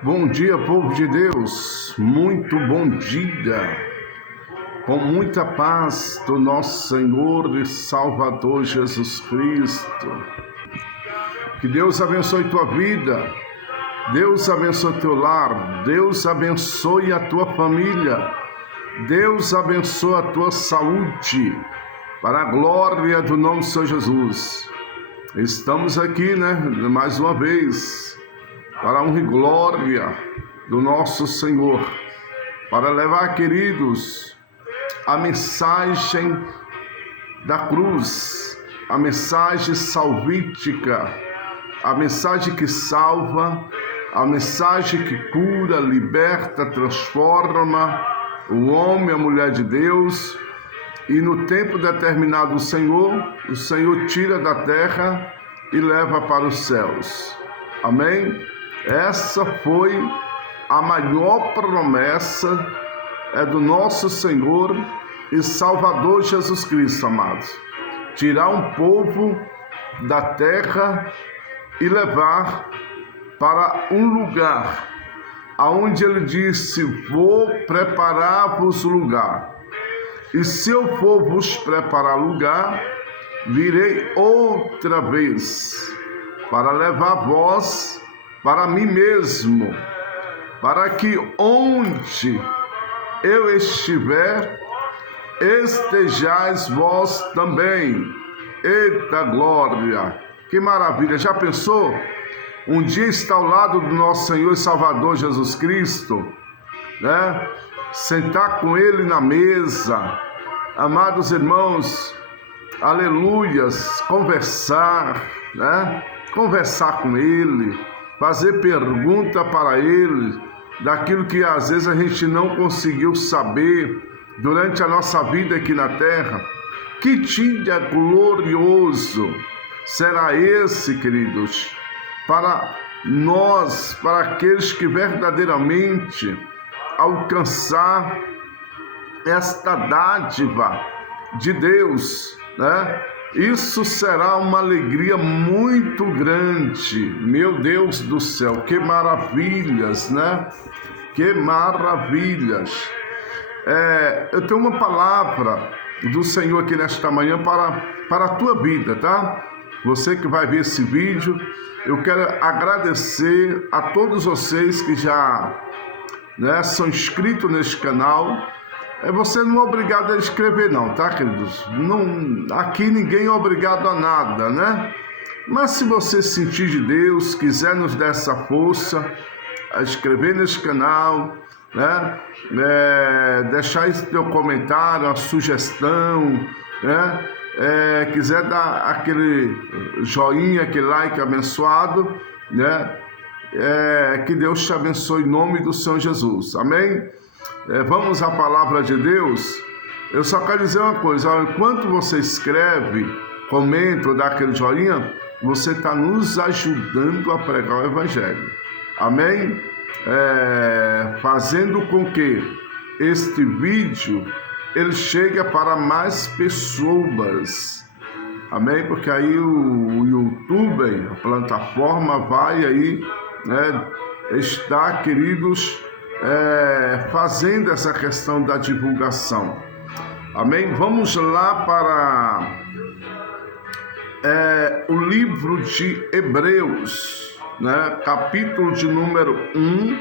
Bom dia, povo de Deus, muito bom dia, com muita paz do nosso Senhor e Salvador Jesus Cristo. Que Deus abençoe tua vida, Deus abençoe teu lar, Deus abençoe a tua família, Deus abençoe a tua saúde, para a glória do nome do Senhor Jesus. Estamos aqui, mais uma vez, para a honra e glória do nosso Senhor, para levar, queridos, a mensagem da cruz, a mensagem salvífica, a mensagem que salva, a mensagem que cura, liberta, transforma o homem, a mulher de Deus, e no tempo determinado do Senhor, o Senhor tira da terra e leva para os céus. Amém? Essa foi a maior promessa do nosso Senhor e Salvador Jesus Cristo, amados. Tirar um povo da terra e levar para um lugar, aonde ele disse: vou preparar-vos lugar. E se eu for vos preparar lugar, virei outra vez para levar vós para mim mesmo, para que onde eu estiver, estejais vós também. Eita glória! Que maravilha! Já pensou? Um dia estar ao lado do nosso Senhor e Salvador Jesus Cristo, sentar com Ele na mesa, amados irmãos, aleluias, conversar, conversar com Ele, fazer pergunta para Ele, daquilo que às vezes a gente não conseguiu saber durante a nossa vida aqui na terra. Que dia glorioso será esse, queridos, para nós, para aqueles que verdadeiramente alcançar esta dádiva de Deus, Isso será uma alegria muito grande. Meu Deus do céu, que maravilhas, Que maravilhas. Eu tenho uma palavra do Senhor aqui nesta manhã para a tua vida, tá? Você que vai ver esse vídeo, eu quero agradecer a todos vocês que já são inscritos neste canal. Você não é obrigado a escrever não, tá, queridos? Aqui ninguém é obrigado a nada, Mas se você sentir de Deus, quiser nos dar essa força, a escrever nesse canal, deixar esse teu comentário, a sugestão, quiser dar aquele joinha, aquele like abençoado, que Deus te abençoe em nome do Senhor Jesus, amém? Vamos à palavra de Deus. Eu só quero dizer uma coisa: enquanto você escreve, comenta ou dá aquele joinha, você está nos ajudando a pregar o Evangelho, amém? Fazendo com que este vídeo ele chegue para mais pessoas, amém? Porque aí o YouTube, a plataforma, vai aí, está, queridos, fazendo essa questão da divulgação, amém? Vamos lá para o livro de Hebreus, capítulo de número 1,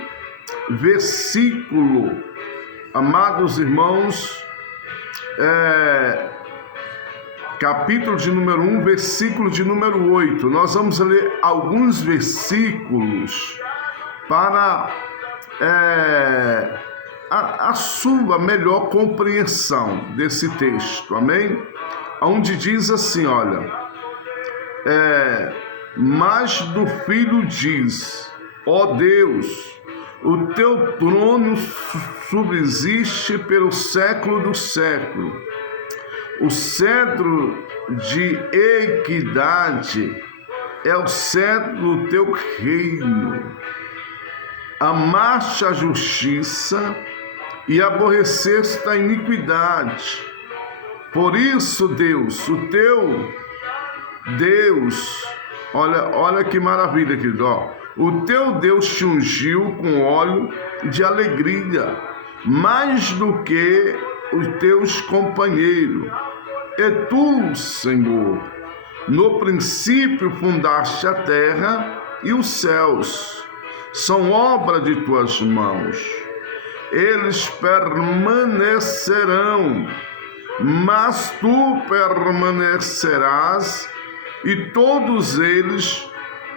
versículo, amados irmãos, capítulo de número 1, versículo de número 8. Nós vamos ler alguns versículos para a sua melhor compreensão desse texto, amém? Onde diz assim, olha, mas do Filho diz: ó Deus, o teu trono subsiste pelo século do século, o cetro de equidade é o cetro do teu reino. Amaste a justiça e aborreceste a iniquidade. Por isso, Deus, o teu Deus, olha que maravilha, querido, O teu Deus te ungiu com óleo de alegria, mais do que os teus companheiros. E tu, Senhor, no princípio fundaste a terra e os céus, são obra de tuas mãos. Eles permanecerão, mas tu permanecerás, e todos eles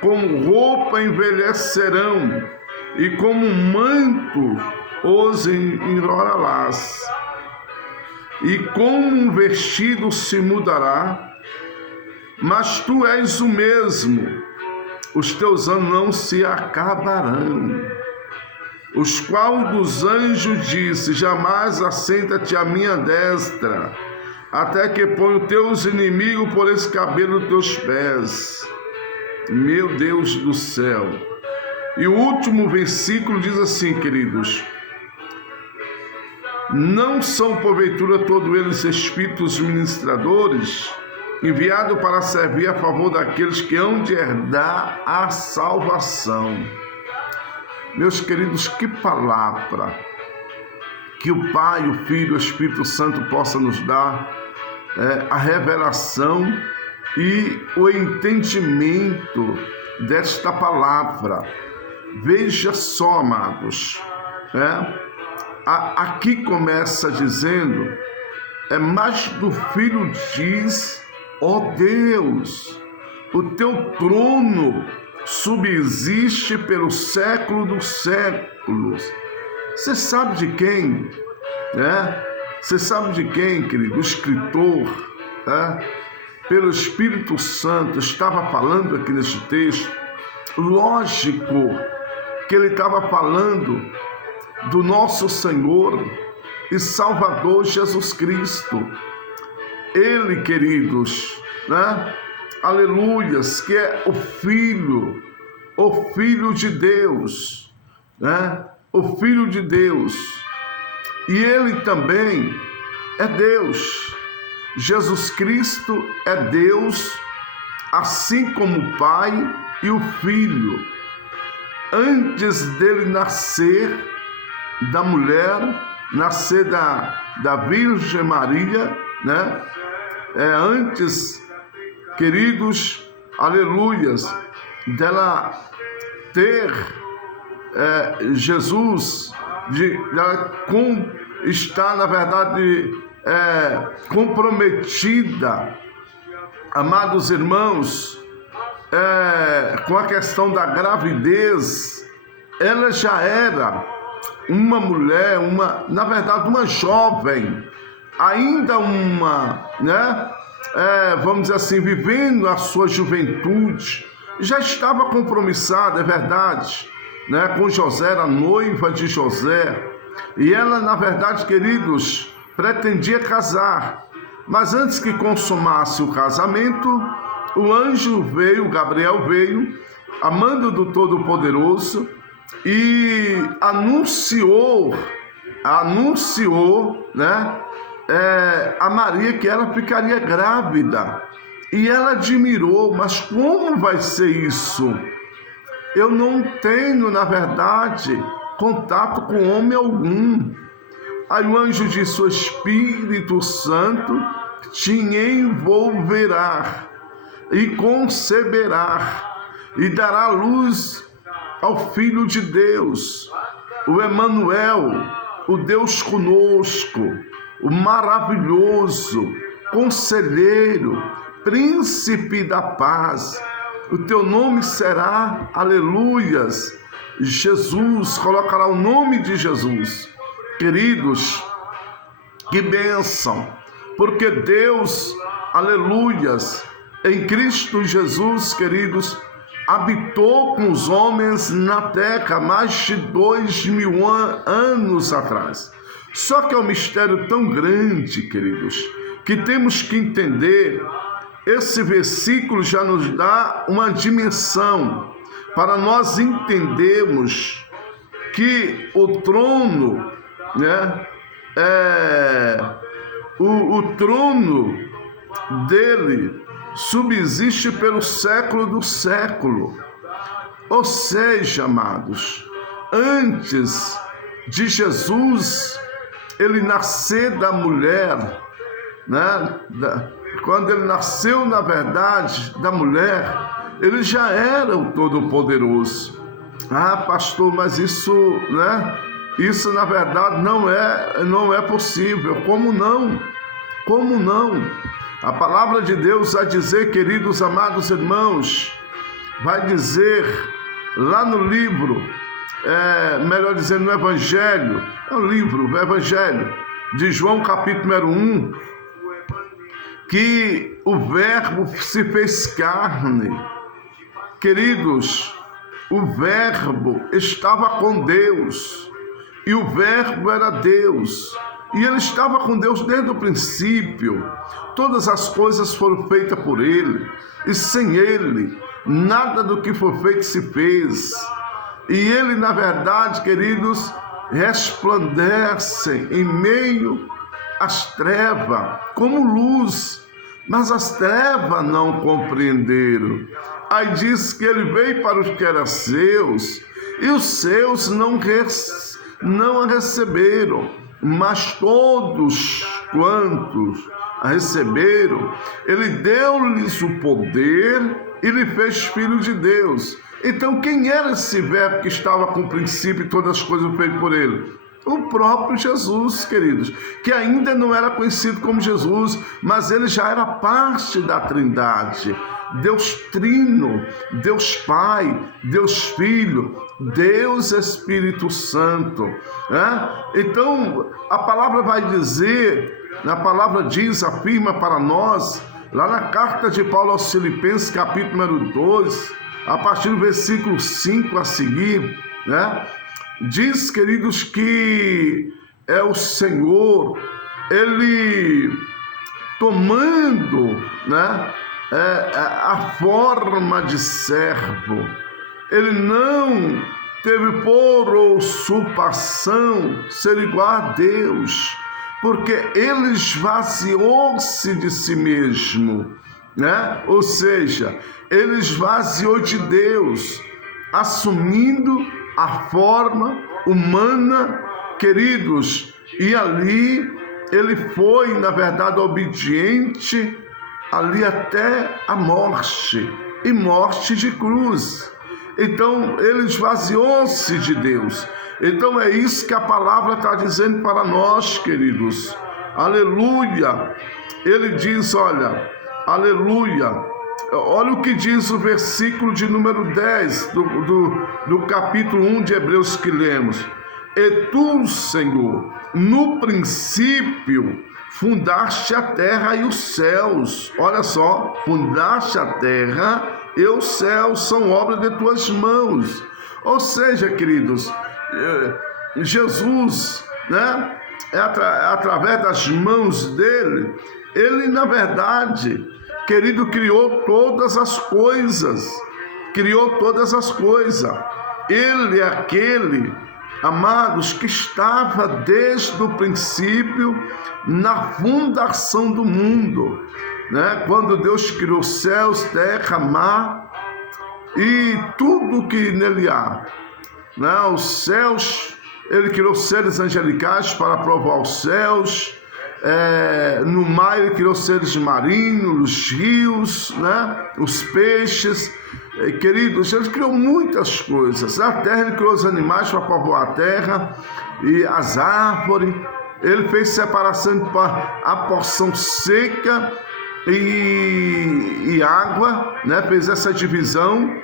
como roupa envelhecerão, e como um manto os enrolarás, e como um vestido se mudará, mas tu és o mesmo, os teus anos não se acabarão. Os qual dos anjos disse: jamais assenta-te à minha destra, até que ponha os teus inimigos por escabelo dos teus pés. Meu Deus do céu. E o último versículo diz assim, queridos: não são porventura todos eles espíritos ministradores, enviados para servir a favor daqueles que hão de herdar a salvação. Meus queridos, que palavra que o Pai, o Filho e o Espírito Santo possa nos dar a revelação e o entendimento desta palavra. Veja só, amados, aqui começa dizendo, mas do Filho diz: ó Deus, o teu trono subsiste pelo século dos séculos. Você sabe de quem? Você sabe de quem, querido? O escritor, pelo Espírito Santo, estava falando aqui neste texto. Lógico que ele estava falando do nosso Senhor e Salvador Jesus Cristo. Ele, queridos, aleluias, que é o Filho de Deus, o Filho de Deus. E ele também é Deus. Jesus Cristo é Deus, assim como o Pai e o Filho. Antes dele nascer da mulher, nascer da Virgem Maria, antes, queridos, aleluias, dela ter Jesus, está, na verdade, comprometida, amados irmãos, com a questão da gravidez. Ela já era uma mulher, na verdade, uma jovem, ainda vamos dizer assim, vivendo a sua juventude, já estava compromissada, é verdade, com José, era noiva de José, e ela, na verdade, queridos, pretendia casar, mas antes que consumasse o casamento, o anjo veio, Gabriel veio, a mando do Todo-Poderoso, e anunciou, a Maria que ela ficaria grávida. E ela admirou: mas como vai ser isso? Eu não tenho, na verdade, contato com homem algum. Aí o anjo disse: o Espírito Santo te envolverá e conceberá e dará luz ao Filho de Deus, o Emanuel, o Deus conosco, o maravilhoso, conselheiro, príncipe da paz. O teu nome será, aleluias, Jesus, colocará o nome de Jesus. Queridos, que bênção, porque Deus, aleluias, em Cristo Jesus, queridos, habitou com os homens na terra mais de 2000 anos atrás. Só que é um mistério tão grande, queridos, que temos que entender. Esse versículo já nos dá uma dimensão para nós entendermos que o trono, o trono dele subsiste pelo século do século. Ou seja, amados, antes de Jesus ele nascer da mulher, né? Quando ele nasceu, na verdade, da mulher, ele já era o Todo-Poderoso. Ah, pastor, mas isso, né? Isso, na verdade, não é possível. Como não? Como não? A palavra de Deus vai dizer, queridos amados irmãos, vai dizer lá no livro, melhor dizendo, no Evangelho, o Evangelho de João, capítulo número 1, que o Verbo se fez carne. Queridos, o Verbo estava com Deus, e o Verbo era Deus, e ele estava com Deus desde o princípio. Todas as coisas foram feitas por ele, e sem ele, nada do que foi feito se fez. E ele, na verdade, queridos, resplandece em meio às trevas, como luz, mas as trevas não compreenderam. Aí diz que ele veio para os que eram seus, e os seus não a receberam, mas todos quantos a receberam, ele deu-lhes o poder e lhe fez filho de Deus. Então, quem era esse Verbo que estava com o princípio e todas as coisas feitas por ele? O próprio Jesus, queridos, que ainda não era conhecido como Jesus, mas ele já era parte da Trindade. Deus Trino, Deus Pai, Deus Filho, Deus Espírito Santo. Então, a palavra vai dizer, a palavra diz, afirma para nós, lá na carta de Paulo aos Filipenses, capítulo número 2, a partir do versículo 5 a seguir, diz, queridos, que é o Senhor, ele tomando, a forma de servo, ele não teve por usurpação ser igual a Deus, porque ele esvaziou-se de si mesmo, ou seja, ele esvaziou de Deus, assumindo a forma humana, queridos, e ali ele foi, na verdade, obediente, ali até a morte, e morte de cruz. Então, ele esvaziou-se de Deus. Então, é isso que a palavra está dizendo para nós, queridos. Aleluia! Ele diz, olha, aleluia! Olha o que diz o versículo de número 10 do capítulo 1 de Hebreus que lemos. E tu, Senhor, no princípio, fundaste a terra e os céus. Olha só, fundaste a terra e os céus são obra de tuas mãos. Ou seja, queridos, Jesus, através das mãos dele, ele, na verdade, querido, criou todas as coisas. Ele é aquele, amados, que estava desde o princípio na fundação do mundo, quando Deus criou céus, terra, mar e tudo que nele há, os céus, ele criou seres angelicais para provar os céus, no mar ele criou seres marinhos, os rios, os peixes, queridos, ele criou muitas coisas. Na terra ele criou os animais para povoar a terra e as árvores. Ele fez separação para a porção seca e água, fez essa divisão.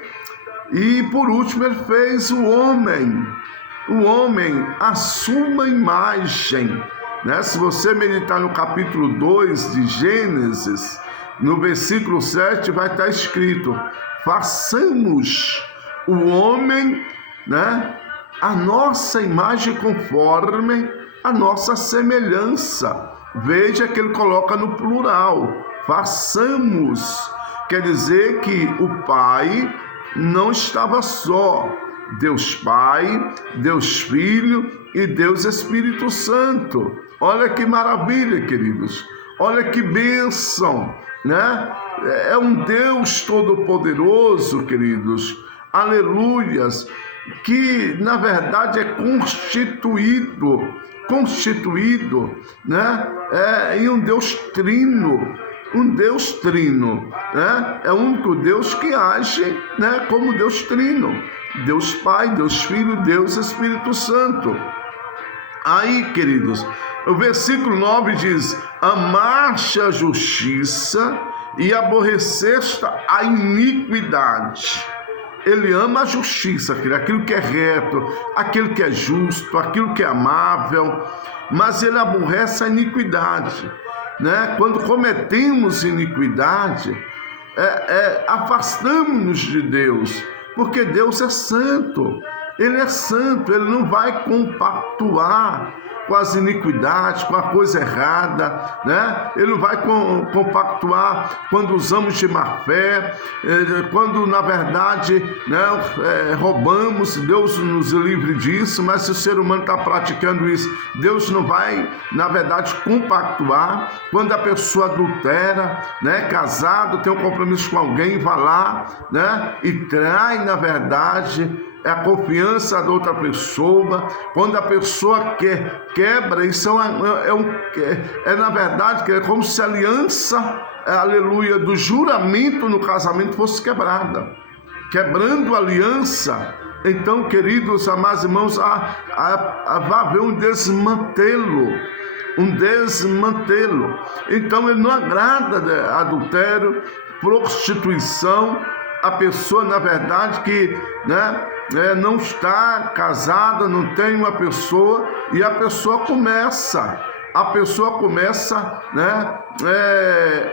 E por último ele fez o homem à sua imagem. Se você meditar no capítulo 2 de Gênesis, no versículo 7 vai estar escrito: façamos o homem, a nossa imagem conforme a nossa semelhança. Veja que ele coloca no plural, façamos, quer dizer que o Pai não estava só, Deus Pai, Deus Filho e Deus Espírito Santo. Olha que maravilha, queridos, olha que bênção, É um Deus todo-poderoso, queridos, aleluias, que na verdade é constituído, né, em um Deus trino, né? É o único Deus que age, né, como Deus trino, Deus Pai, Deus Filho, Deus Espírito Santo. Aí, queridos, o versículo 9 diz: amaste a justiça e aborreceste a iniquidade. Ele ama a justiça, aquilo que é reto, aquilo que é justo, aquilo que é amável, mas ele aborrece a iniquidade, né? Quando cometemos iniquidade, afastamos-nos de Deus, porque Deus é santo, ele não vai compactuar com as iniquidades, com a coisa errada, né? Ele não vai compactuar quando usamos de má fé, quando na verdade, né, roubamos. Deus nos livre disso, mas se o ser humano está praticando isso, Deus não vai, na verdade, compactuar. Quando a pessoa adultera, né, casado, tem um compromisso com alguém, vai lá, né, e trai, na verdade, a confiança da outra pessoa. Quando a pessoa quebra, isso na verdade, é como se a aliança, aleluia, do juramento no casamento fosse quebrada. Quebrando a aliança, então, queridos, amados irmãos, vai haver um desmantelo. Então, ele não agrada adultério, prostituição, a pessoa, na verdade, que, né, não está casada, não tem uma pessoa, e a pessoa começa, né,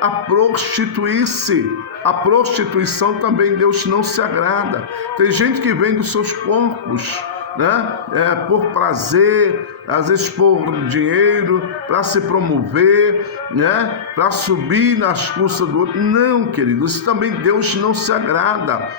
a prostituir-se. A prostituição também Deus não se agrada. Tem gente que vende os seus corpos, né, por prazer, às vezes por dinheiro, para se promover, né, para subir nas custas do outro. Não, querido, isso também Deus não se agrada.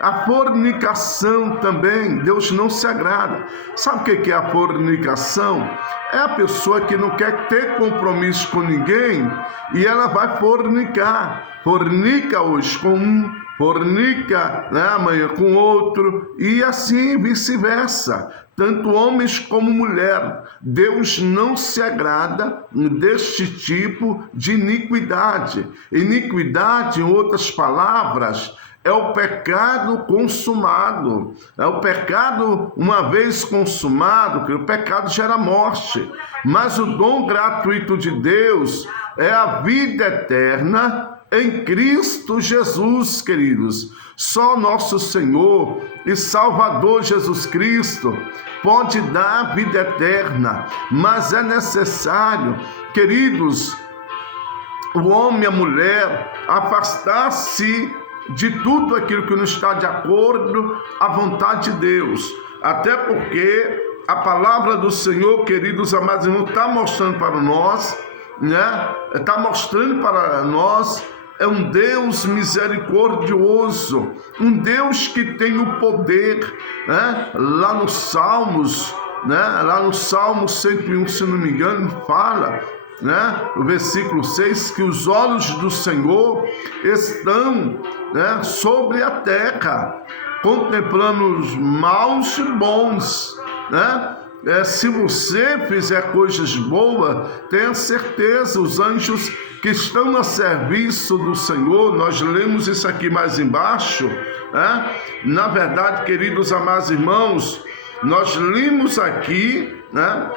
A fornicação também, Deus não se agrada. Sabe o que é a fornicação? É a pessoa que não quer ter compromisso com ninguém e ela vai fornicar. Fornica hoje com um, fornica, né, amanhã com outro, e assim vice-versa. Tanto homens como mulher. Deus não se agrada deste tipo de iniquidade. Iniquidade, em outras palavras, é o pecado consumado. É o pecado, uma vez consumado, que o pecado gera morte. Mas o dom gratuito de Deus é a vida eterna em Cristo Jesus, queridos. Só nosso Senhor e Salvador Jesus Cristo pode dar a vida eterna. Mas é necessário, queridos, o homem e a mulher afastar-se de tudo aquilo que não está de acordo à vontade de Deus. Até porque a palavra do Senhor, queridos amados irmãos, está mostrando para nós, né? Está mostrando para nós, é um Deus misericordioso, um Deus que tem o poder, né? Lá nos Salmos, né? Lá no Salmo 101, se não me engano, fala, né, o versículo 6, que os olhos do Senhor estão, né, sobre a terra, contemplando os maus e bons, né? Se você fizer coisas boas, tenha certeza, os anjos que estão a serviço do Senhor, nós lemos isso aqui mais embaixo, né? Na verdade, queridos amados irmãos, nós lemos aqui, né,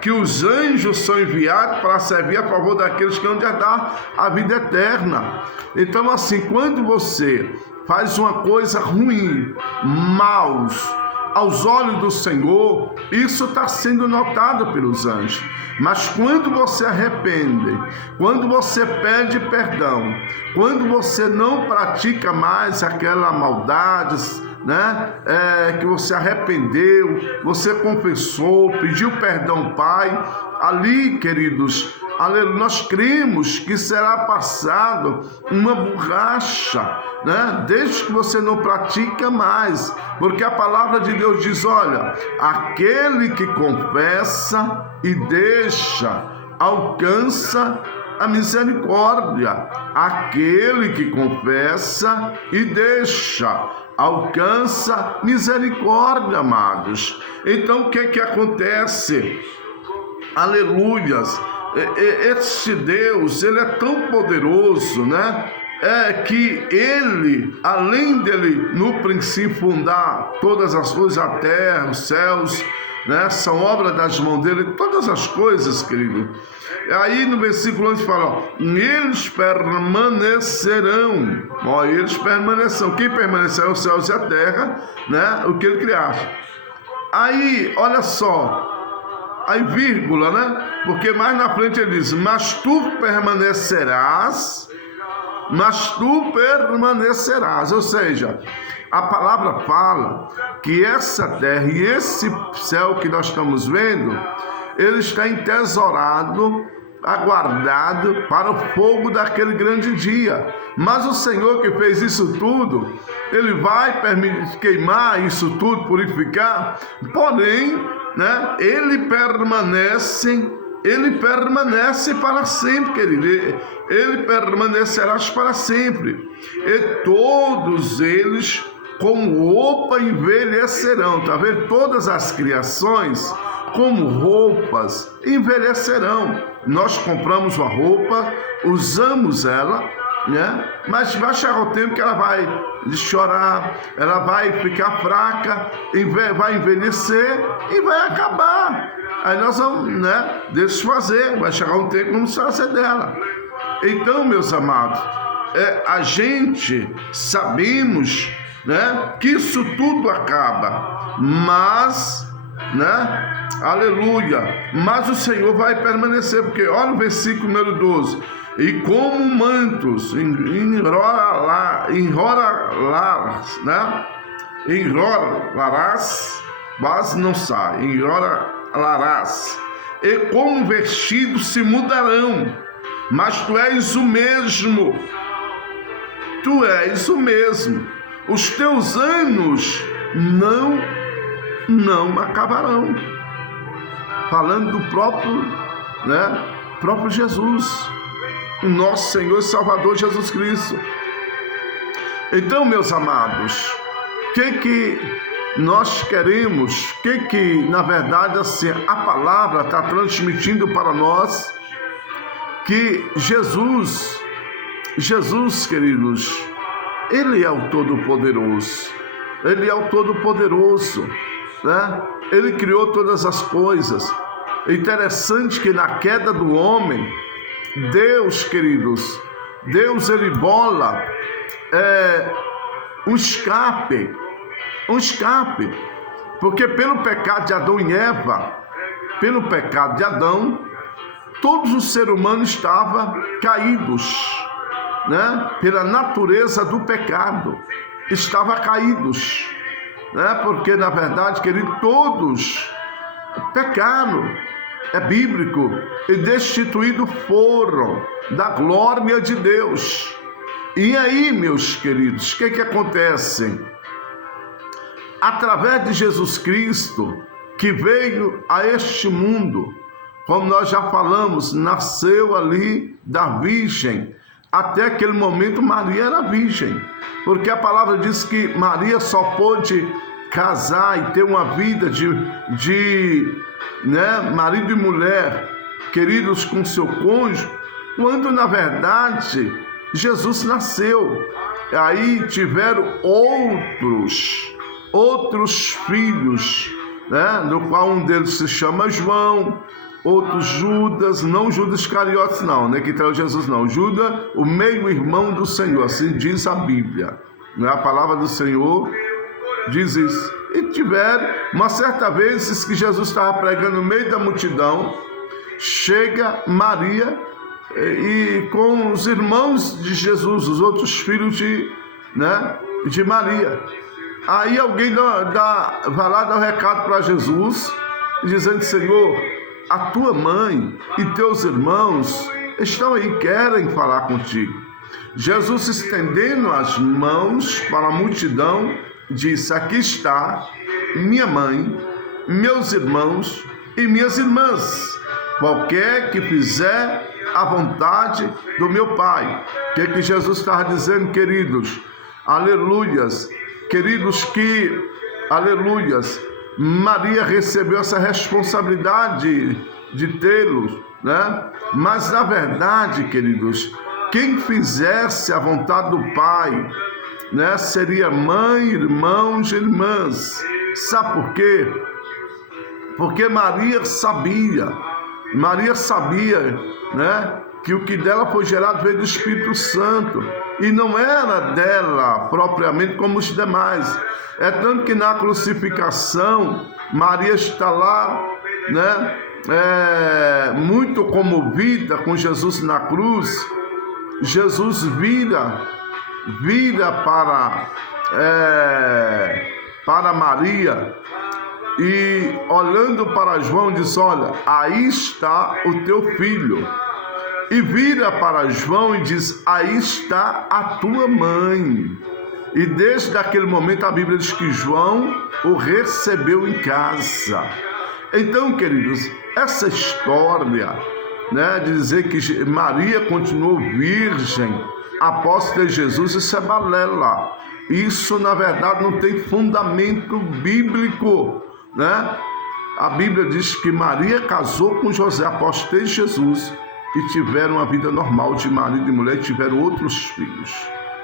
que os anjos são enviados para servir a favor daqueles que vão herdar a vida eterna. Então, assim, quando você faz uma coisa ruim, maus, aos olhos do Senhor, isso está sendo notado pelos anjos. Mas quando você arrepende, quando você pede perdão, quando você não pratica mais aquela maldade, né, que você arrependeu, você confessou, pediu perdão ao Pai, ali, queridos, nós cremos que será passado uma borracha, né, desde que você não pratica mais, porque a palavra de Deus diz, olha, aquele que confessa e deixa, alcança a misericórdia. Aquele que confessa e deixa, alcança misericórdia, amados. Então, o que acontece? Aleluias! Este Deus, ele é tão poderoso, né? Que ele, além dele no princípio fundar todas as coisas, a terra, os céus, né? São obra das mãos dele, todas as coisas, querido. Aí no versículo 11 fala, ó, eles permanecerão. Ó, eles permanecerão. Quem permanecerá? Os céus e a terra, né? O que ele criasse. Aí, olha só, aí vírgula, né? Porque mais na frente ele diz, mas tu permanecerás, ou seja, a palavra fala que essa terra e esse céu que nós estamos vendo, ele está entesourado, aguardado para o fogo daquele grande dia. Mas o Senhor que fez isso tudo, ele vai permitir queimar isso tudo, purificar, porém, né, ele permanece para sempre, querido. Ele permanecerá para sempre. E todos eles como roupa envelhecerão. Tá vendo? Todas as criações como roupas envelhecerão. Nós compramos uma roupa, usamos ela, né? Mas vai chegar o tempo que ela vai chorar, ela vai ficar fraca, vai envelhecer e vai acabar. Aí nós vamos, né, desfazer, vai chegar um tempo que vamos fazer dela. Então, meus amados, a gente sabemos, né, que isso tudo acaba, mas, né, aleluia, mas o Senhor vai permanecer, porque olha o versículo número 12, e como mantos enrolarás, né, enrolarás, mas não sai, enrolarás, e como vestidos se mudarão, mas tu és o mesmo, os teus anos não acabarão. Falando do próprio, né, próprio Jesus, o nosso Senhor e Salvador Jesus Cristo. Então, meus amados, o que nós queremos, que na verdade assim, a palavra está transmitindo para nós, que Jesus, queridos, ele é o Todo-Poderoso, né? Ele criou todas as coisas. É interessante que na queda do homem, Deus, queridos, ele bola um escape, porque pelo pecado de Adão e Eva, todos os seres humanos estavam caídos, né? Pela natureza do pecado, estavam caídos, né? Porque na verdade, querido, todos pecaram, é bíblico, e destituídos foram da glória de Deus. E aí, meus queridos, o que acontece? Através de Jesus Cristo, que veio a este mundo, como nós já falamos, nasceu ali da virgem. Até aquele momento Maria era virgem, porque a palavra diz que Maria só pôde casar e ter uma vida de marido e mulher, queridos, com seu cônjuge, quando na verdade Jesus nasceu. Aí tiveram outros filhos, né? No qual um deles se chama João, outros Judas, não Judas Iscariotes não, né? Que traiu Jesus não, Judas, o meio-irmão do Senhor, assim diz a Bíblia, né? A palavra do Senhor diz isso. E tiveram, uma certa vez que Jesus estava pregando no meio da multidão, chega Maria e com os irmãos de Jesus, os outros filhos de Maria. Aí alguém vai lá dar um recado para Jesus, dizendo: Senhor, a tua mãe e teus irmãos estão aí, querem falar contigo. Jesus, estendendo as mãos para a multidão, disse: aqui está minha mãe, meus irmãos e minhas irmãs. Qualquer que fizer a vontade do meu Pai. O que Jesus estava dizendo, queridos? Aleluias. Queridos, aleluias, Maria recebeu essa responsabilidade de tê-los, né? Mas na verdade, queridos, quem fizesse a vontade do Pai, né, seria mãe, irmãos e irmãs. Sabe por quê? Porque Maria sabia, né, que o que dela foi gerado veio do Espírito Santo e não era dela propriamente como os demais. É tanto que na crucificação Maria está lá, né, muito comovida com Jesus na cruz. Jesus vira para Maria e olhando para João diz: olha, aí está o teu filho. E vira para João e diz: aí está a tua mãe. E desde aquele momento a Bíblia diz que João o recebeu em casa. Então, queridos, essa história, né, de dizer que Maria continuou virgem após ter Jesus, isso é balela. Isso, na verdade, não tem fundamento bíblico, né? A Bíblia diz que Maria casou com José após ter Jesus e tiveram uma vida normal de marido e mulher, e tiveram outros filhos,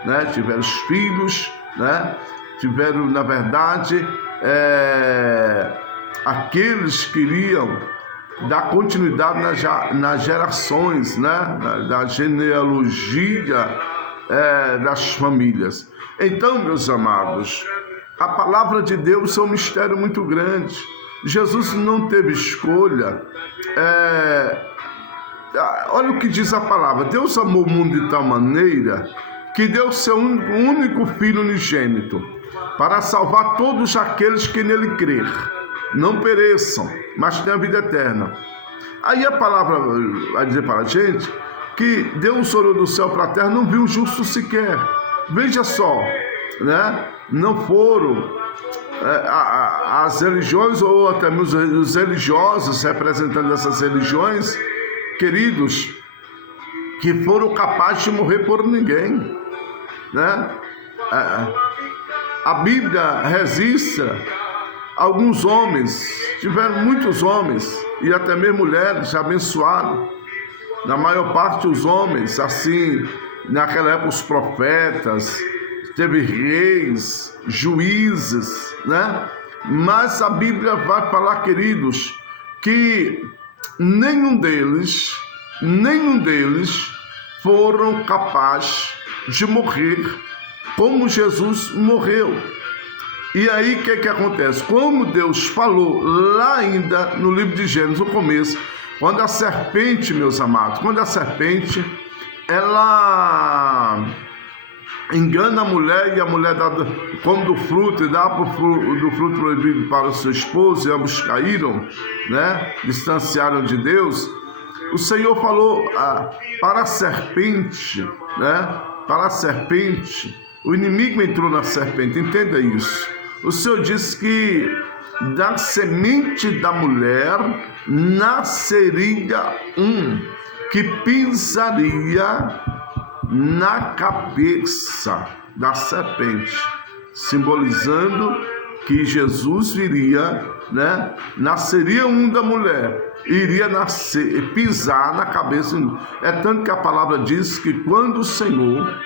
né? Tiveram os filhos, né? Tiveram, na verdade, aqueles que iriam dar continuidade nas gerações, né? Da genealogia das famílias. Então, meus amados, a palavra de Deus é um mistério muito grande. Jesus não teve escolha. Olha o que diz a palavra: Deus amou o mundo de tal maneira que deu seu único Filho unigênito para salvar todos aqueles que nele crer, não pereçam, mas tenham a vida eterna. Aí a palavra vai dizer para a gente que Deus olhou do céu para a terra, não viu justo sequer. Veja só, né? Não foram as religiões ou até mesmo os religiosos representando essas religiões, queridos, que foram capazes de morrer por ninguém, né? A Bíblia registra alguns homens, tiveram muitos homens e até mesmo mulheres abençoados. Na maior parte os homens, assim, naquela época os profetas, teve reis, juízes, né? Mas a Bíblia vai falar, queridos, que nenhum deles foram capazes de morrer como Jesus morreu. E aí o que acontece? Como Deus falou lá ainda no livro de Gênesis, no começo, quando a serpente, meus amados, ela engana a mulher e a mulher come do fruto e dá do fruto proibido para o seu esposo, e ambos caíram, né? Distanciaram de Deus. O Senhor falou para a serpente, né? Para a serpente, o inimigo entrou na serpente, entenda isso. O Senhor disse que da semente da mulher nasceria um que pisaria na cabeça da serpente, simbolizando que Jesus viria, né? Nasceria um da mulher, iria pisar na cabeça. É tanto que a palavra diz que quando o Senhor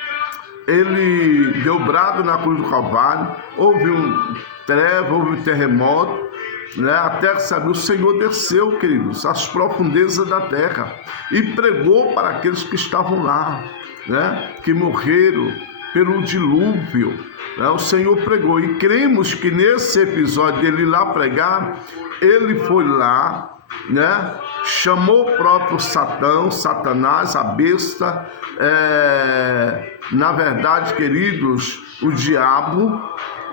ele deu brado na cruz do Calvário, houve um treva, houve um terremoto, né? A terra sabe, o Senhor desceu, queridos, às profundezas da terra e pregou para aqueles que estavam lá, né? Que morreram pelo dilúvio, né? O Senhor pregou, e cremos que nesse episódio dele ir lá pregar, ele foi lá, né? Chamou o próprio Satanás, a besta, na verdade, queridos, o diabo,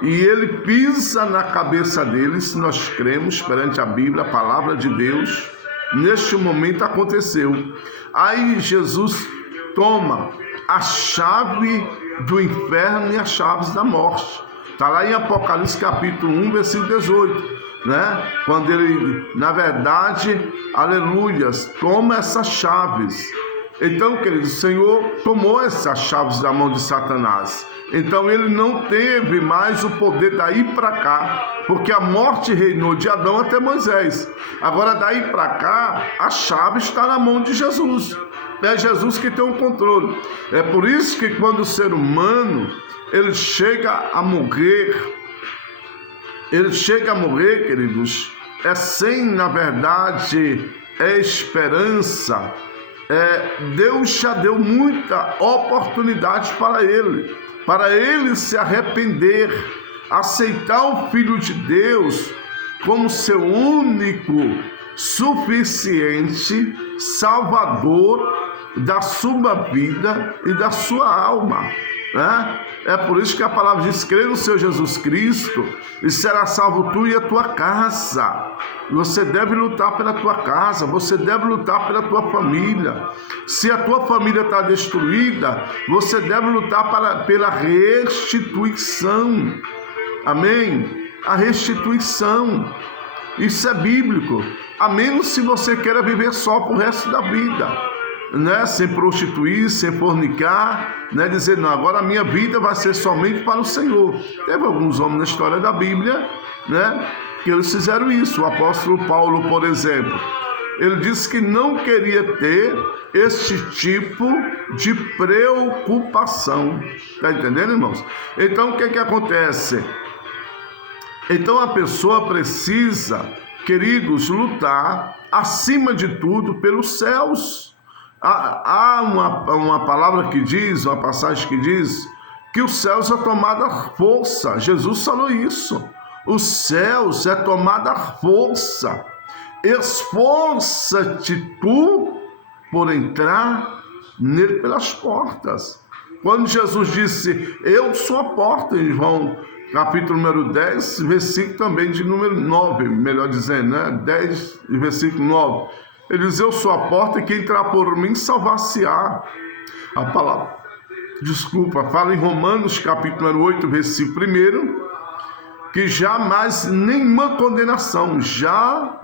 e ele pisa na cabeça deles. Nós cremos perante a Bíblia, a palavra de Deus. Neste momento aconteceu. Aí Jesus toma a chave do inferno e as chaves da morte. Está lá em Apocalipse capítulo 1, versículo 18. Né? Quando ele, na verdade, aleluias, toma essas chaves Então, querido, o Senhor tomou essas chaves da mão de Satanás. Então ele não teve mais o poder daí para cá, porque a morte reinou de Adão até Moisés. Agora daí para cá, a chave está na mão de Jesus. É Jesus que tem o controle. É por isso que quando o ser humano ele chega a morrer, queridos, é sem, na verdade, esperança. Deus já deu muita oportunidade para ele se arrepender, aceitar o Filho de Deus como seu único, suficiente Salvador da sua vida e da sua alma, né? É por isso que a palavra diz: crê no Senhor Jesus Cristo e será salvo tu e a tua casa. Você deve lutar pela tua casa, você deve lutar pela tua família. Se a tua família está destruída, você deve lutar pela restituição. Amém? A restituição. Isso é bíblico. A menos se você queira viver só pro resto da vida, né? Sem prostituir, sem fornicar, né? Dizer, não, agora a minha vida vai ser somente para o Senhor. Teve alguns homens na história da Bíblia, né, que eles fizeram isso. O apóstolo Paulo, por exemplo, ele disse que não queria ter este tipo de preocupação. Está entendendo, irmãos? Então, o que acontece? Então, a pessoa precisa, queridos, lutar, acima de tudo, pelos céus. Há uma palavra que diz, uma passagem que diz, que os céus é tomada força. Jesus falou isso. Os céus é tomada força. Esforça-te tu por entrar nele pelas portas. Quando Jesus disse, eu sou a porta, em João capítulo número 10, versículo também de número 9, melhor dizendo, né? 10, versículo 9. Ele diz, eu sou a porta e quem entrar por mim salvar-se-á. A palavra, fala em Romanos capítulo número 8, versículo 1, que jamais nenhuma condenação, já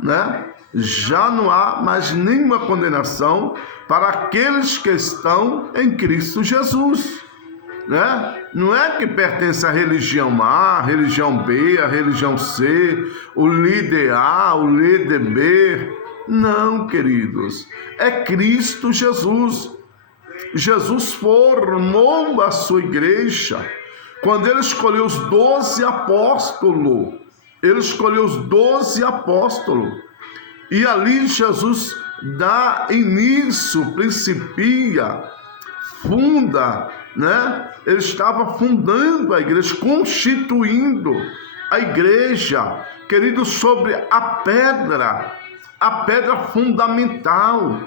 não há mais nenhuma condenação para aqueles que estão em Cristo Jesus, né? Não é que pertence à religião A, à religião B, à religião C, o líder A, o líder B. Não, queridos, é Cristo Jesus. Jesus formou a sua igreja. Quando ele escolheu os 12 apóstolos, e ali Jesus dá início, principia, funda, né? Ele estava fundando a igreja, constituindo a igreja, querido, sobre a pedra fundamental,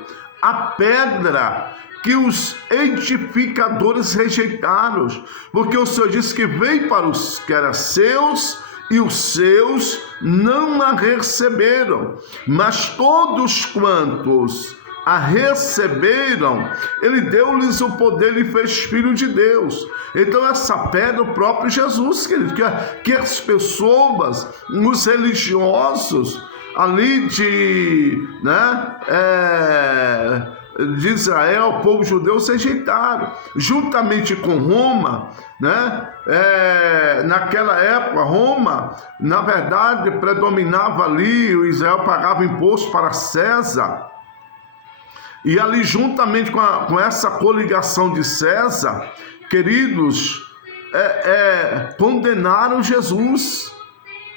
a pedra que os edificadores rejeitaram, porque o Senhor disse que veio para os que eram seus, e os seus não a receberam, mas todos quantos a receberam, ele deu-lhes o poder e fez filho de Deus. Então essa pedra, o próprio Jesus, que as pessoas, os religiosos ali de Israel, o povo judeu, se rejeitaram, juntamente com Roma, né? Naquela época, Roma, na verdade, predominava ali, o Israel pagava imposto para César, e ali, juntamente com essa coligação de César, queridos, condenaram Jesus,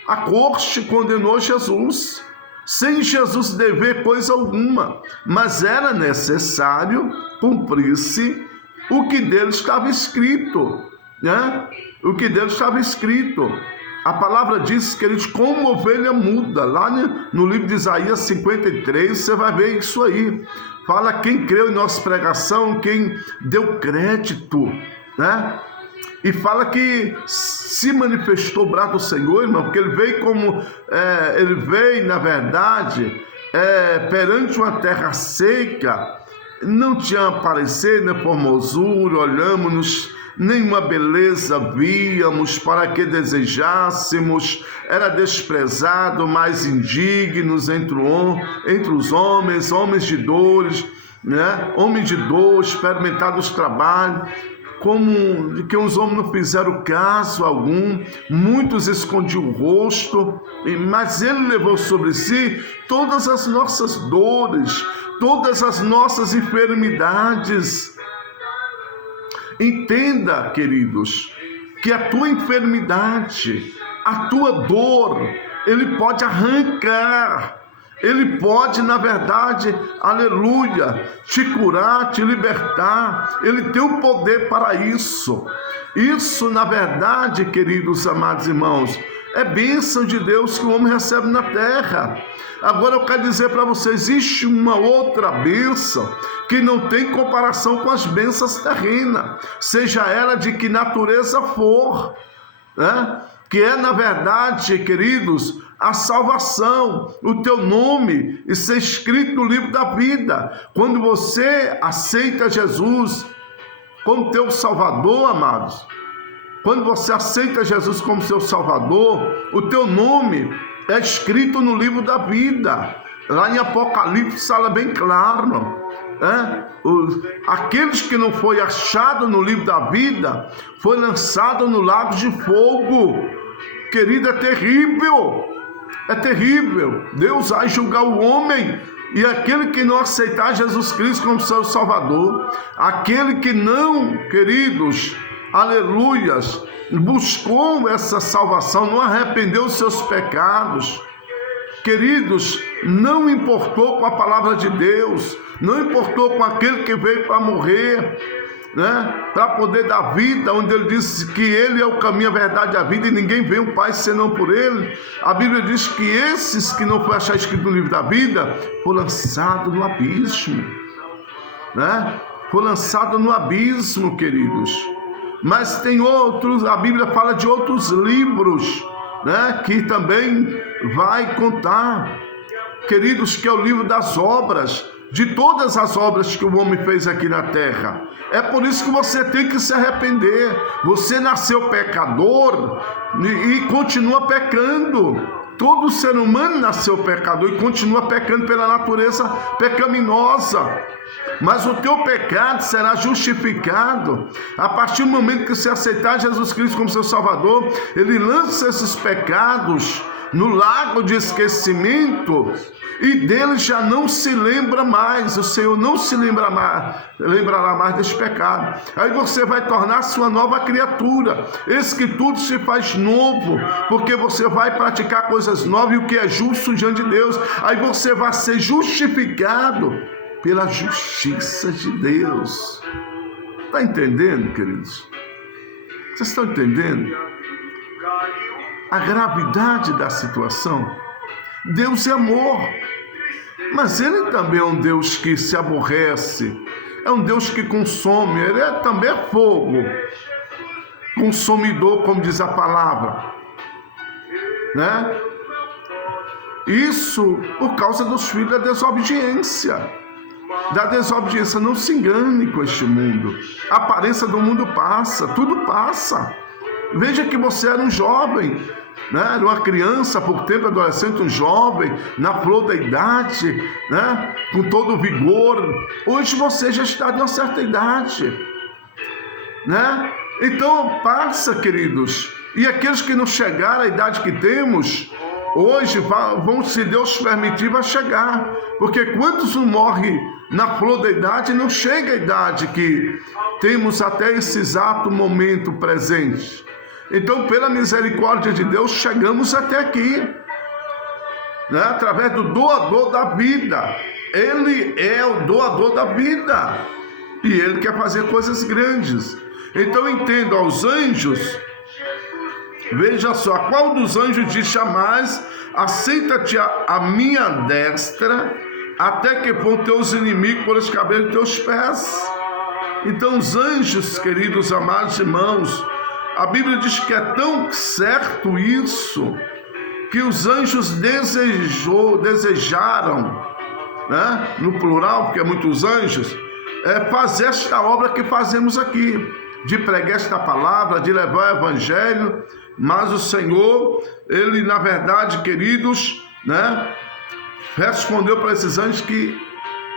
a corte condenou Jesus, sem Jesus dever coisa alguma, mas era necessário cumprir-se o que dele estava escrito, né? O que dele estava escrito. A palavra diz, queridos, como ovelha muda, lá no livro de Isaías 53, você vai ver isso aí. Fala quem creu em nossa pregação, quem deu crédito, né? E fala que se manifestou o braço do Senhor, irmão, porque ele veio, na verdade, perante uma terra seca, não tinha parecer, nem formosura, olhamos-nos, nenhuma beleza víamos, para que desejássemos, era desprezado, mais indignos entre os homens de dores, né? Homem de dor, experimentado os trabalhos, como de que os homens não fizeram caso algum, muitos escondiam o rosto, mas ele levou sobre si todas as nossas dores, todas as nossas enfermidades. Entenda, queridos, que a tua enfermidade, a tua dor, ele pode arrancar. Ele pode, na verdade, aleluia, te curar, te libertar. Ele tem o poder para isso. Isso, na verdade, queridos amados irmãos, é bênção de Deus que o homem recebe na terra. Agora eu quero dizer para você, existe uma outra bênção que não tem comparação com as bênçãos terrenas, seja ela de que natureza for, né? Que é, na verdade, queridos, a salvação, o teu nome e ser escrito no livro da vida. Quando você aceita Jesus como teu Salvador, amados, quando você aceita Jesus como seu Salvador, o teu nome é escrito no livro da vida. Lá em Apocalipse fala bem claro, né? Aqueles que não foi achado no livro da vida, foi lançado no lago de fogo. Querido, é terrível. É terrível. Deus vai julgar o homem, e aquele que não aceitar Jesus Cristo como seu Salvador, aquele que não, queridos, aleluias, buscou essa salvação, não arrependeu os seus pecados, queridos, não importou com a palavra de Deus, não importou com aquele que veio para morrer, né? Para poder dar vida, onde ele disse que ele é o caminho, a verdade e a vida, e ninguém vê o Pai senão por ele. A Bíblia diz que esses que não foi achar escrito no livro da vida, foram lançados no abismo, né? Foi lançado no abismo, queridos. Mas tem outros, a Bíblia fala de outros livros, né? Que também vai contar, queridos, que é o livro das obras, de todas as obras que o homem fez aqui na terra. É por isso que você tem que se arrepender. Você nasceu pecador e continua pecando. Todo ser humano nasceu pecador e continua pecando pela natureza pecaminosa. Mas o teu pecado será justificado a partir do momento que você aceitar Jesus Cristo como seu Salvador. Ele lança esses pecados no lago de esquecimento, e dele já não se lembra mais. O Senhor não se lembrará mais deste pecado. Aí você vai tornar-se uma nova criatura. Eis que tudo se faz novo, porque você vai praticar coisas novas, e o que é justo diante de Deus. Aí você vai ser justificado pela justiça de Deus. Está entendendo, queridos? Vocês estão entendendo a gravidade da situação? Deus é amor, mas Ele também é um Deus que se aborrece, é um Deus que consome, Ele também é fogo, consumidor, como diz a palavra, né? Isso por causa dos filhos da desobediência. Não se engane com este mundo. A aparência do mundo passa, tudo passa. Veja que você era um jovem, né? Era uma criança, há pouco tempo, adolescente, um jovem, na flor da idade, né? Com todo o vigor. Hoje você já está de uma certa idade, né? Então passa, queridos. E aqueles que não chegaram à idade que temos, hoje vão, se Deus permitir, vai chegar. Porque quantos não morrem na flor da idade, não chega a idade que temos até esse exato momento presente. Então, pela misericórdia de Deus, chegamos até aqui, né? Através do doador da vida. Ele é o doador da vida, e Ele quer fazer coisas grandes. Então, entendo aos anjos, veja só, qual dos anjos diz: jamais aceita-te a minha destra, até que pôr teus inimigos por os cabelos de teus pés. Então, os anjos, queridos amados irmãos, a Bíblia diz que é tão certo isso, que os anjos desejaram, né? No plural, porque é muitos anjos, fazer esta obra que fazemos aqui, de pregar esta palavra, de levar o evangelho. Mas o Senhor, Ele, na verdade, queridos, né, respondeu para esses anjos que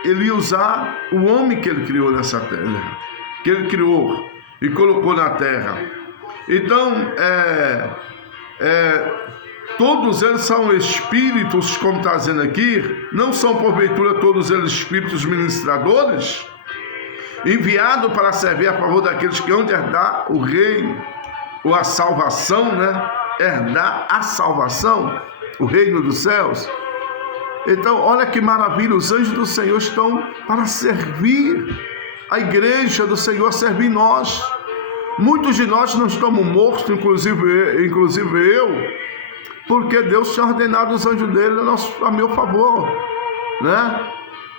ele ia usar o homem que ele criou nessa terra, que ele criou e colocou na terra. Então, todos eles são espíritos, como está dizendo aqui, não são porventura todos eles espíritos ministradores, enviados para servir a favor daqueles que hão de herdar o reino, ou a salvação, né? Herdar a salvação, o reino dos céus. Então, olha que maravilha, os anjos do Senhor estão para servir a igreja do Senhor, servir nós. Muitos de nós não estamos mortos, inclusive eu, porque Deus tinha ordenado os anjos dele a meu favor, né?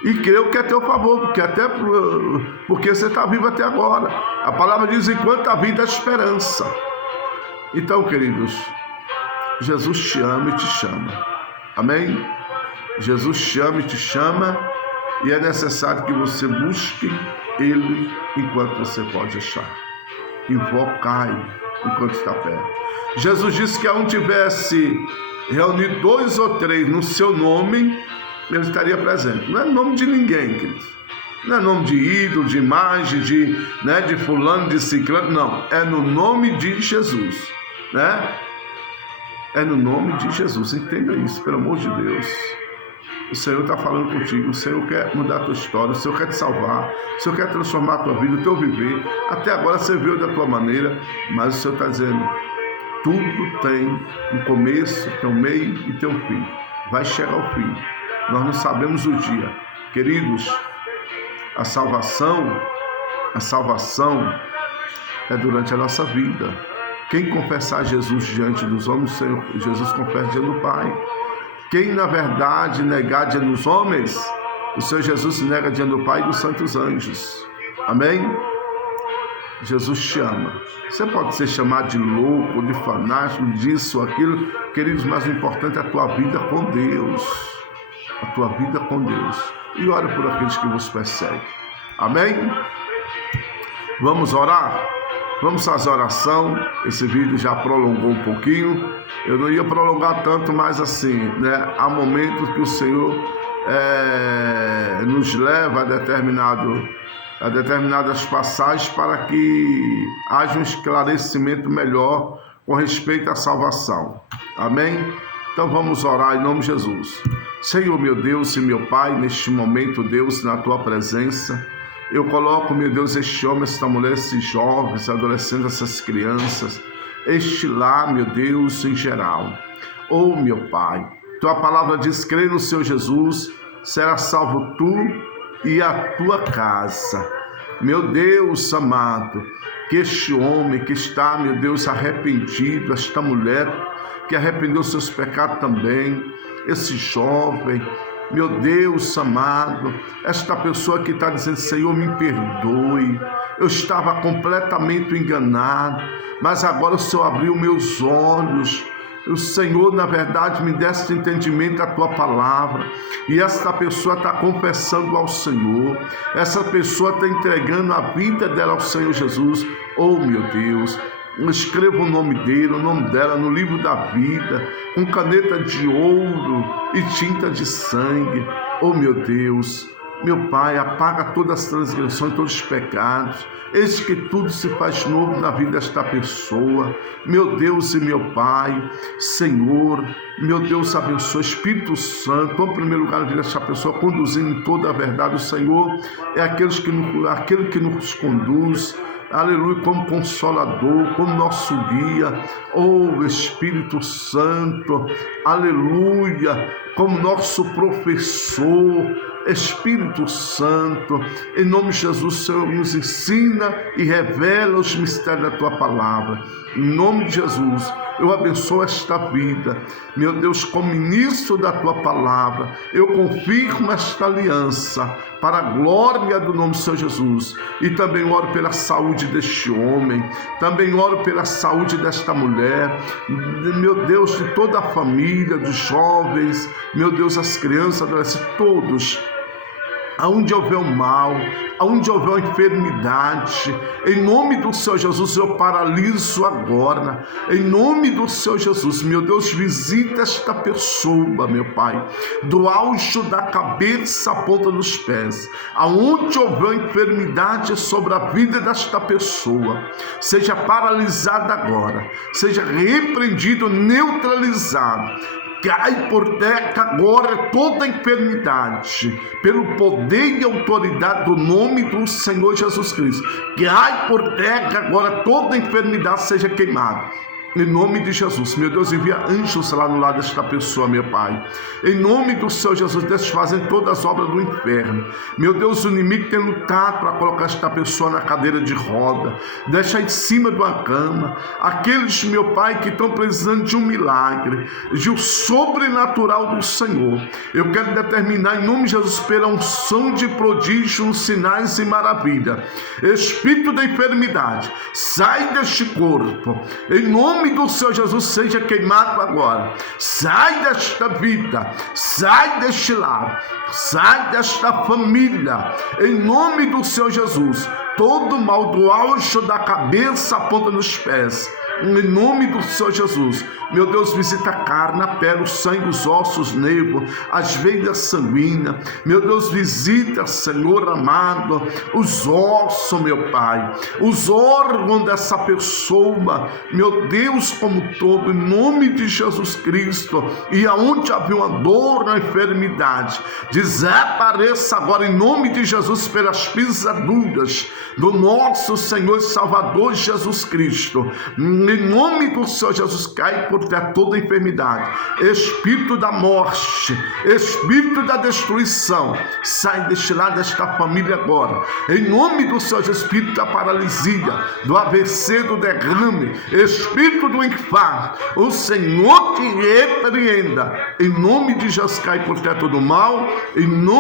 E creio que é teu favor, porque você está vivo até agora. A palavra diz: enquanto a vida, a esperança. Então, queridos, Jesus te ama e te chama. Amém? Jesus te ama e te chama, e é necessário que você busque Ele enquanto você pode achar. Invocai enquanto está perto. Jesus disse que aonde tivesse reunido 2 ou 3 no seu nome, ele estaria presente. Não é nome de ninguém, queridos. Não é nome de ídolo, de imagem, de fulano, de ciclano. Não, é no nome de Jesus, né? É no nome de Jesus. Entenda isso, pelo amor de Deus. O Senhor está falando contigo, o Senhor quer mudar a tua história, o Senhor quer te salvar, o Senhor quer transformar a tua vida, o teu viver. Até agora você veio da tua maneira, mas o Senhor está dizendo: tudo tem um começo, tem um meio e tem um fim. Vai chegar ao fim. Nós não sabemos o dia. Queridos, a salvação é durante a nossa vida. Quem confessar Jesus diante dos homens, Senhor, Jesus confessa diante do Pai. Quem, na verdade, negar diante dos homens, o Senhor Jesus se nega diante do Pai e dos santos anjos. Amém? Jesus te ama. Você pode ser chamado de louco, de fanático, disso ou aquilo. Queridos, mas o importante é a tua vida com Deus. A tua vida com Deus. E ore por aqueles que vos perseguem. Amém? Vamos orar? Vamos fazer oração. Esse vídeo já prolongou um pouquinho. Eu não ia prolongar tanto, mas assim, né? Há momentos que o Senhor nos leva a determinadas passagens para que haja um esclarecimento melhor com respeito à salvação. Amém? Então vamos orar em nome de Jesus. Senhor, meu Deus e meu Pai, neste momento, Deus, na Tua presença, eu coloco, meu Deus, este homem, esta mulher, esses jovens, adolescentes, essas crianças, este lar, meu Deus, em geral. Oh, meu Pai, Tua palavra diz: crê no Senhor Jesus, será salvo tu e a tua casa. Meu Deus amado, que este homem que está, meu Deus, arrependido, esta mulher que arrependeu seus pecados também, esse jovem, meu Deus amado, esta pessoa que está dizendo: Senhor, me perdoe, eu estava completamente enganado, mas agora o Senhor abriu meus olhos. O Senhor, na verdade, me desse entendimento da Tua palavra, e esta pessoa está confessando ao Senhor, essa pessoa está entregando a vida dela ao Senhor Jesus. Oh, meu Deus, escreva o nome dele, o nome dela no livro da vida, com caneta de ouro e tinta de sangue. Oh, meu Deus, meu Pai, apaga todas as transgressões, todos os pecados. Eis que tudo se faz novo na vida desta pessoa. Meu Deus e meu Pai, Senhor, meu Deus, abençoa, Espírito Santo, em primeiro lugar, a vida desta pessoa, conduzindo em toda a verdade. O Senhor é aquele que nos conduz, aleluia, como consolador, como nosso guia. Oh, Espírito Santo, aleluia, como nosso professor. Espírito Santo, em nome de Jesus, Senhor, nos ensina e revela os mistérios da Tua palavra. Em nome de Jesus, eu abençoo esta vida, meu Deus, como ministro da Tua palavra. Eu confirmo esta aliança para a glória do nome do Senhor Jesus. E também oro pela saúde deste homem, também oro pela saúde desta mulher, meu Deus, de toda a família, dos jovens, meu Deus, as crianças, adolescentes, todos. aonde houver o mal, aonde houver enfermidade, em nome do Senhor Jesus, eu paraliso agora, em nome do Senhor Jesus, meu Deus, visita esta pessoa, meu Pai, do auge da cabeça à ponta dos pés, aonde houver enfermidade sobre a vida desta pessoa, seja paralisada agora, seja repreendido, neutralizado. Cai por terra agora toda enfermidade, pelo poder e autoridade do nome do Senhor Jesus Cristo. Cai por terra agora toda enfermidade, seja queimada. Em nome de Jesus, meu Deus, envia anjos lá no lado desta pessoa, meu Pai. Em nome do Senhor Jesus, desfazem todas as obras do inferno. Meu Deus, o inimigo tem lutado para colocar esta pessoa na cadeira de roda, deixar em cima de uma cama. Aqueles, meu Pai, que estão precisando de um milagre, de um sobrenatural do Senhor. Eu quero determinar, em nome de Jesus, pela unção de prodígios, sinais e maravilha. Espírito da enfermidade, sai deste corpo. Em nome do Senhor Jesus, seja queimado agora. Sai desta vida, sai deste lar, sai desta família, em nome do Senhor Jesus. Todo mal do auge da cabeça à ponta dos pés, em nome do Senhor Jesus. Meu Deus, visita a carne, a pele, o sangue, os ossos, nervos, as veias sanguíneas. Meu Deus, visita, Senhor amado, os ossos, meu Pai, os órgãos dessa pessoa, meu Deus, como todo, em nome de Jesus Cristo. E aonde havia uma dor, uma enfermidade, desapareça agora, em nome de Jesus, pelas pisaduras do nosso Senhor e Salvador Jesus Cristo. Em nome do Senhor Jesus, cai por terra toda enfermidade, espírito da morte, espírito da destruição, sai deste lado desta família agora, em nome do Senhor Jesus. Espírito da paralisia, do AVC, do derrame, espírito do infarto, o Senhor te repreenda, em nome de Jesus, cai por terra todo mal, em nome